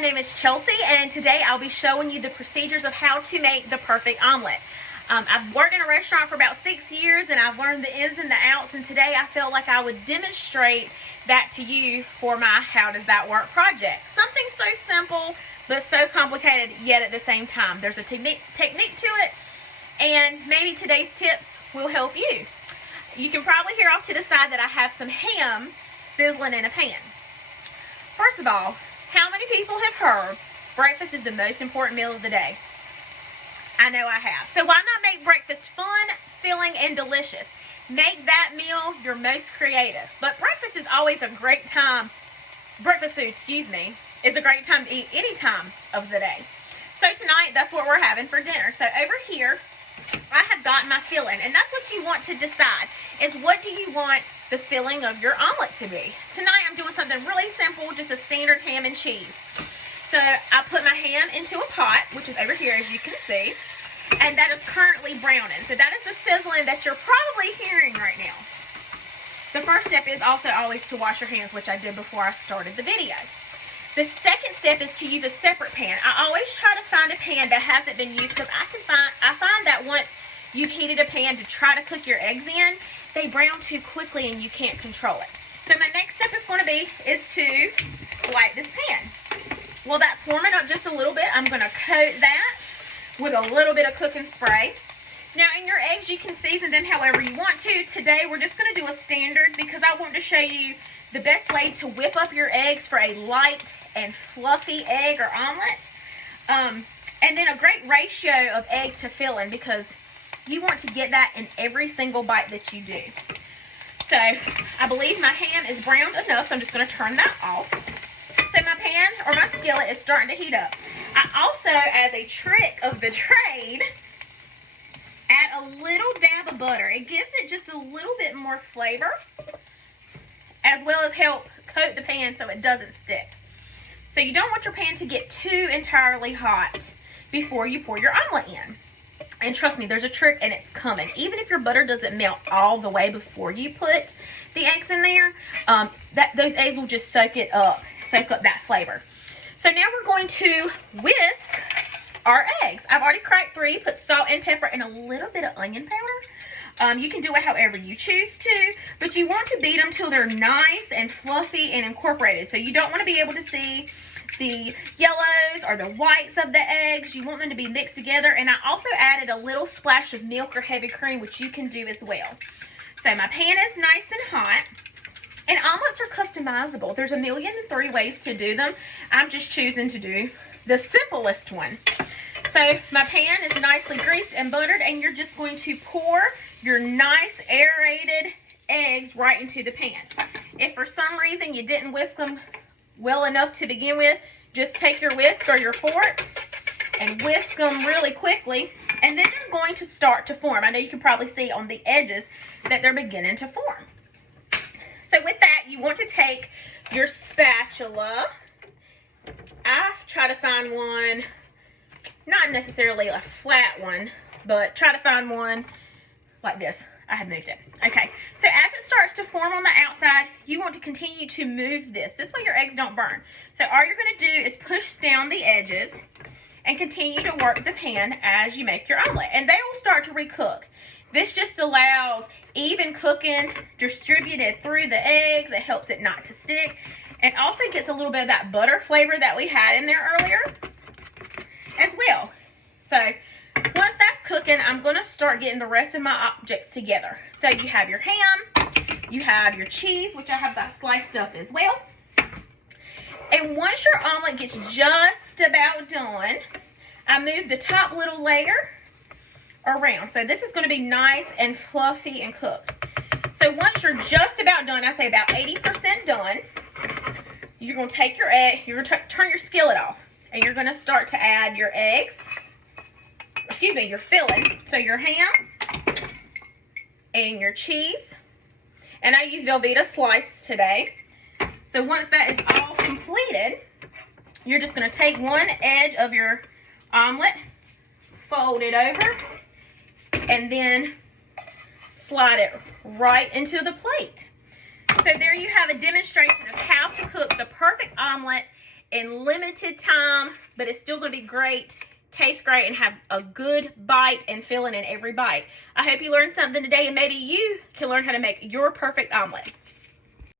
my name is Chelsea, and today I'll be showing you the procedures of how to make the perfect omelet. I've worked in a restaurant for about 6 years, and I've learned the ins and the outs, and today I felt like I would demonstrate that to you for my How Does That Work project. Something so simple, but so complicated, yet at the same time. There's a technique to it, and maybe today's tips will help you. You can probably hear off to the side that I have some ham sizzling in a pan. First of all, how many people have heard breakfast is the most important meal of the day? I know I have. So why not make breakfast fun, filling, and delicious? Make that meal your most creative. But breakfast is always a great time. Breakfast food, is a great time to eat any time of the day. So tonight, that's what we're having for dinner. So over here, I have got my filling, and that's what you want to decide, is what do you want the filling of your omelet to be. Tonight I'm doing something really simple, just a standard ham and cheese. So I put my ham into a pot, which is over here as you can see, and that is currently browning. So that is the sizzling that you're probably hearing right now. The first step is also always to wash your hands, which I did before I started the video. The second step is to use a separate pan. I always try to find a pan that hasn't been used, because I find that once you've heated a pan to try to cook your eggs in, they brown too quickly and you can't control it. So my next step is to light this pan. Well, that's warming up just a little bit. I'm going to coat that with a little bit of cooking spray. Now, in your eggs, you can season them however you want to. Today, we're just going to do a standard because I want to show you the best way to whip up your eggs for a light and fluffy egg or omelet. And then a great ratio of egg to filling, because you want to get that in every single bite that you do. So I believe my ham is browned enough, so I'm just going to turn that off. So my pan or my skillet is starting to heat up. I also, as a trick of the trade, add a little dab of butter. It gives it just a little bit more flavor, as well as help coat the pan so it doesn't stick. So you don't want your pan to get too entirely hot before you pour your omelet in. And trust me, there's a trick and it's coming. Even if your butter doesn't melt all the way before you put the eggs in there, those eggs will just soak up that flavor. So now we're going to whisk our eggs. I've already cracked 3, put salt and pepper and a little bit of onion powder. You can do it however you choose to, but you want to beat them till they're nice and fluffy and incorporated. So you don't want to be able to see the yellows or the whites of the eggs. You want them to be mixed together. And I also added a little splash of milk or heavy cream, which you can do as well. So my pan is nice and hot. And omelets are customizable. There's 1,000,003 ways to do them. I'm just choosing to do the simplest one. So my pan is nicely greased and buttered, and you're just going to pour your nice aerated eggs right into the pan. If for some reason you didn't whisk them well enough to begin with, just take your whisk or your fork and whisk them really quickly, and then they're going to start to form. I know you can probably see on the edges that they're beginning to form. So with that, you want to take your spatula. I try to find one, not necessarily a flat one, but try to find one like this. I have moved it. Okay, so as it starts to form on the outside, you want to continue to move this. This way your eggs don't burn. So all you're going to do is push down the edges and continue to work the pan as you make your omelet. And they will start to recook. This just allows even cooking distributed through the eggs. It helps it not to stick. And also gets a little bit of that butter flavor that we had in there earlier as well. So once that's cooking, I'm going to start getting the rest of my objects together. So you have your ham, you have your cheese, which I have got sliced up as well. And once your omelet gets just about done, I move the top little layer around. So this is going to be nice and fluffy and cooked. So once you're just about done, I say about 80% done, you're going to take your egg, you're going to turn your skillet off, and you're going to start to add your eggs, your filling. So your ham and your cheese, and I use Velveeta slice today. So once that is all completed, you're just going to take one edge of your omelet, fold it over, and then slide it right into the plate. So there you have a demonstration of how to cook the perfect omelet in limited time, but it's still going to be great, taste great, and have a good bite and filling in every bite. I hope you learned something today, and maybe you can learn how to make your perfect omelet.